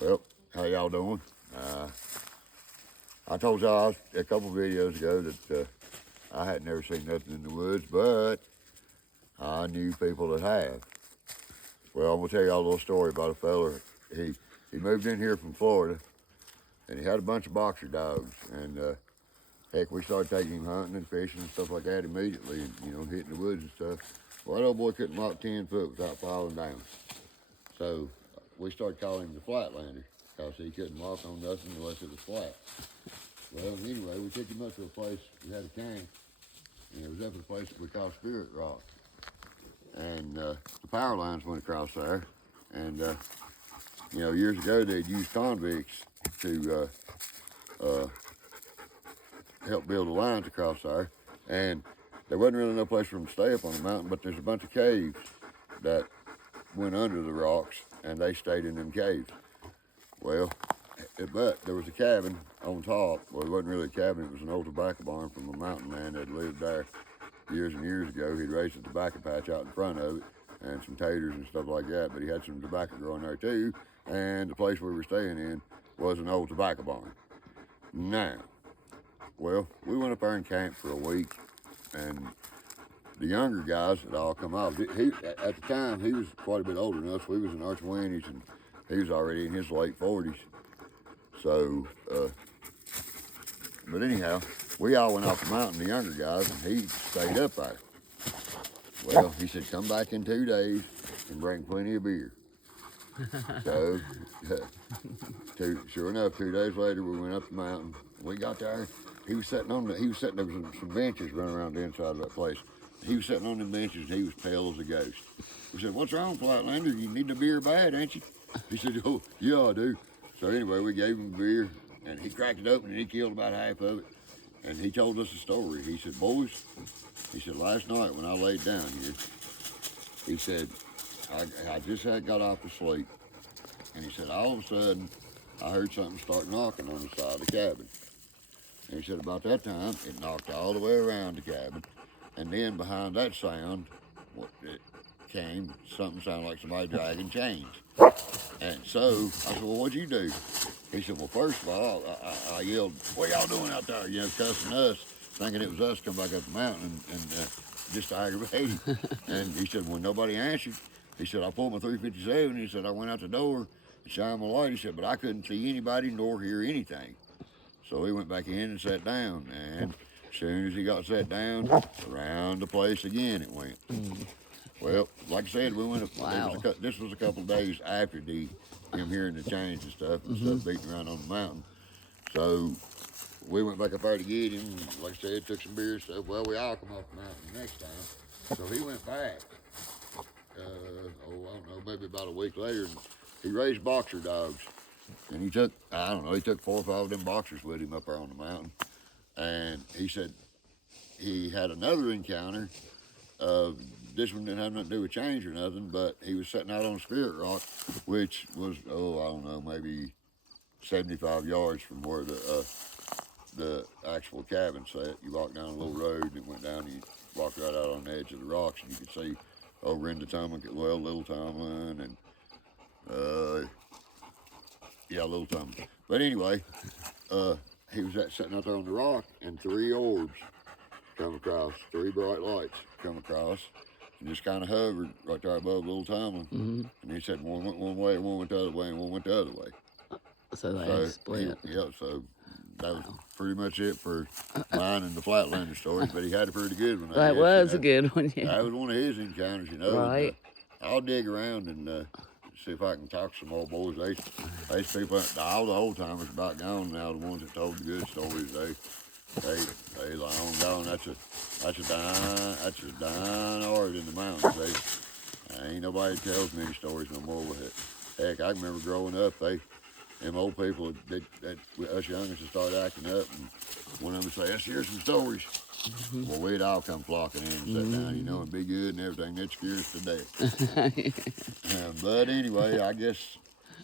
Well, how y'all doing? I told y'all a couple videos ago that I had never seen nothing in the woods, but I knew people that have. Well, I'm gonna tell y'all a little story about a fella. He moved in here from Florida, and he had a bunch of boxer dogs, and heck, we started taking him hunting and fishing and stuff like that immediately, and hitting the woods and stuff. Well, that old boy couldn't walk 10 foot without falling down. So we started calling him the Flatlander because he couldn't walk on nothing unless it was flat. Well, anyway, we took him up to a place, we had a camp, and it was up at a place that we call Spirit Rock. And the power lines went across there, and years ago they'd used convicts to help build the lines across there, and there wasn't really no place for them to stay up on the mountain, but there's a bunch of caves that went under the rocks, and they stayed in them caves. Well, but there was a cabin on top. Well, it wasn't really a cabin, it was an old tobacco barn from a mountain man that lived there years and years ago. He'd raised a tobacco patch out in front of it and some taters and stuff like that, but he had some tobacco growing there too, and the place we were staying in was an old tobacco barn. Now, well, we went up there and camped for a week, and the younger guys had all come out. He at the time, he was quite a bit older than us. We was in our 20s, and he was already in his late 40s. So, but anyhow, we all went off the mountain, the younger guys, and he stayed up there. Well, he said, come back in 2 days and bring plenty of beer. So, sure enough, 2 days later, we went up the mountain. We got there. He was sitting there was some benches running around the inside of that place. He was sitting on them benches, and he was pale as a ghost. We said, what's wrong, Flatlander? You need a beer bad, ain't you? He said, oh, yeah, I do. So anyway, we gave him a beer, and he cracked it open, and he killed about half of it. And he told us a story. He said, boys, he said, last night when I laid down here, he said, I just had got off to sleep. And he said, all of a sudden, I heard something start knocking on the side of the cabin. And he said, about that time, it knocked all the way around the cabin. And then behind that sound, it came, something sounded like somebody dragging chains. And so I said, well, what'd you do? He said, well, first of all, I yelled, what y'all doing out there? Cussing us, thinking it was us come back up the mountain and just to aggravate him. And he said, well, nobody answered. He said, I pulled my 357. He said, I went out the door and shined my light. He said, but I couldn't see anybody nor hear anything. So he went back in and sat down. And as soon as he got sat down, around the place again it went. Well, like I said, we went up. Wow. This was a couple of days after him hearing the chains and stuff beating around on the mountain. So we went back up there to get him. Like I said, took some beer and stuff. Well, we all come off the mountain the next time. So he went back. I don't know, maybe about a week later. And he raised boxer dogs, and he took 4 or 5 of them boxers with him up there on the mountain. And he said he had another encounter. This one didn't have nothing to do with change or nothing, but he was sitting out on Spirit Rock, which was, I don't know, maybe 75 yards from where the actual cabin sat. You walked down a little road and it went down and you walked right out on the edge of the rocks and you could see over into Little Tomlin and, Little Tomlin. But anyway, he was sitting out there on the rock and 3 orbs come across, 3 bright lights come across. And just kind of hovered right there above Little Tomlin. And he said one went one way, one went the other way, and one went the other way. So they split. So that was pretty much it for mine and the Flatlander story. But he had a pretty good one. That was a good one, yeah. That was one of his encounters, Right. And, I'll dig around and see if I can talk to some old boys. These people, all the old timers about gone now. The ones that told the good stories, they long gone. That's a dying art in the mountains. Ain't nobody tells many stories no more with it. Heck, I can remember growing up, them old people, us youngins would start acting up, and one of them would say, let's hear some stories. Well, we'd all come flocking in and sit down, and be good and everything. They'd scare us to death. But anyway, I guess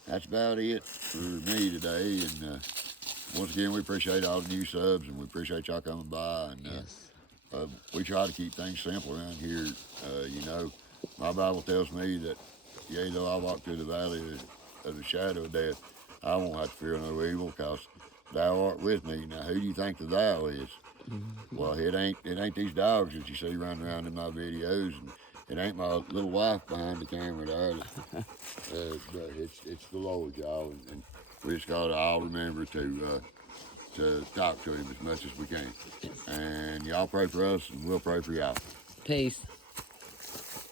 that's about it for me today. And once again, we appreciate all the new subs, and we appreciate y'all coming by. And we try to keep things simple around here. My Bible tells me that, yea, though I walk through the valley of the shadow of death, I won't have to fear no evil, cause thou art with me. Now, who do you think the thou is? Well, it ain't these dogs that you see running around in my videos, and it ain't my little wife behind the camera there. But it's the Lord, y'all, and we just gotta all remember to talk to Him as much as we can. And y'all pray for us, and we'll pray for y'all. Peace.